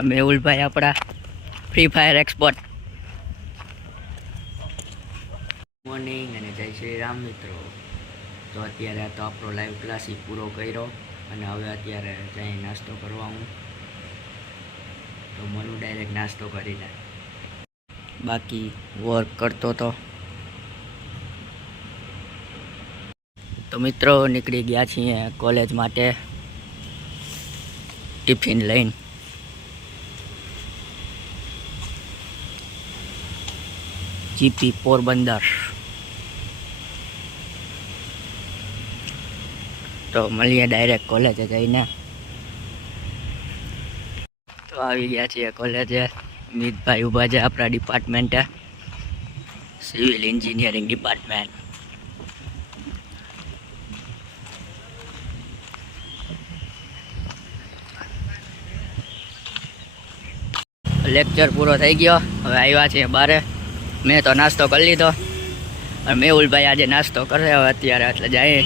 મેહુલભાઈ આપણા free fire expert. Morning અને જય શ્રી રામ મિત્રો. તો અત્યારે તો આપણો લાઈવ ક્લાસ પૂરો કર્યો અને હવે અત્યારે જઈ નાસ્તો કરવા હું તો મનુ ડાયરેક્ટ નાસ્તો કરીને બાકી વર્ક કરતો તો મિત્રો નીકળી ગયા છીએ કોલેજ માટે ટિફિન લઈને. જીપી પોરબંદર. તો મળીએ ડાયરેક્ટ કોલેજે જઈને. તો આવી ગયા છીએ કોલેજે. મિતભાઈ ઊભા છે આપણા ડિપાર્ટમેન્ટે, સિવિલ એન્જિનિયરિંગ ડિપાર્ટમેન્ટ. લેક્ચર પૂરો થઈ ગયો, હવે આવ્યા છીએ બારે. મેં તો નાસ્તો કરી લીધો અને મેહુલભાઈ આજે નાસ્તો કરે હવે અત્યારે, એટલે જાય.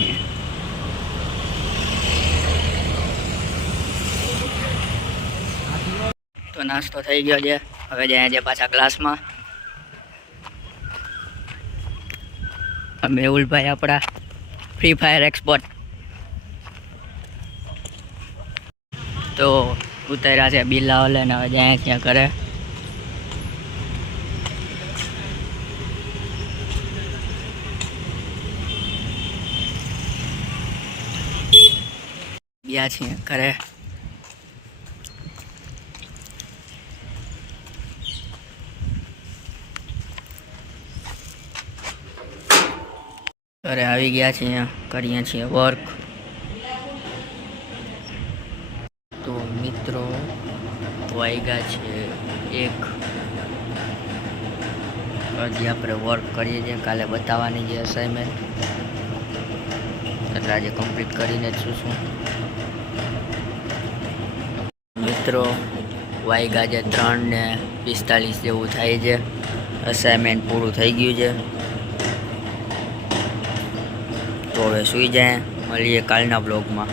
તો નાસ્તો થઈ ગયો છે, હવે જાય છે પાછા ક્લાસમાં. મેહુલભાઈ આપણા ફ્રી ફાયર એક્સપર્ટ. તો ઉતાર્યા છે બિલ્લા ઓલે ને હવે જાય ત્યાં કરે. ગયા છીએ ઘરે. ઘરે આવી ગયા છીએ, કરીએ છીએ વર્ક. તો મિત્રો વાગ્યા છે 1. હજી આપણે વર્ક કરીએ છીએ, કાલે બતાવવાની જે અસાઇનમેન્ટ એટલે આજે કમ્પ્લીટ કરીને જ શું. મિત્રો વાગ્યા છે 3:45 જેવું થાય છે. અસાઇનમેન્ટ પૂરું થઈ ગયું છે. તો હવે સૂઈ જાય. મળીએ કાલના બ્લોગમાં.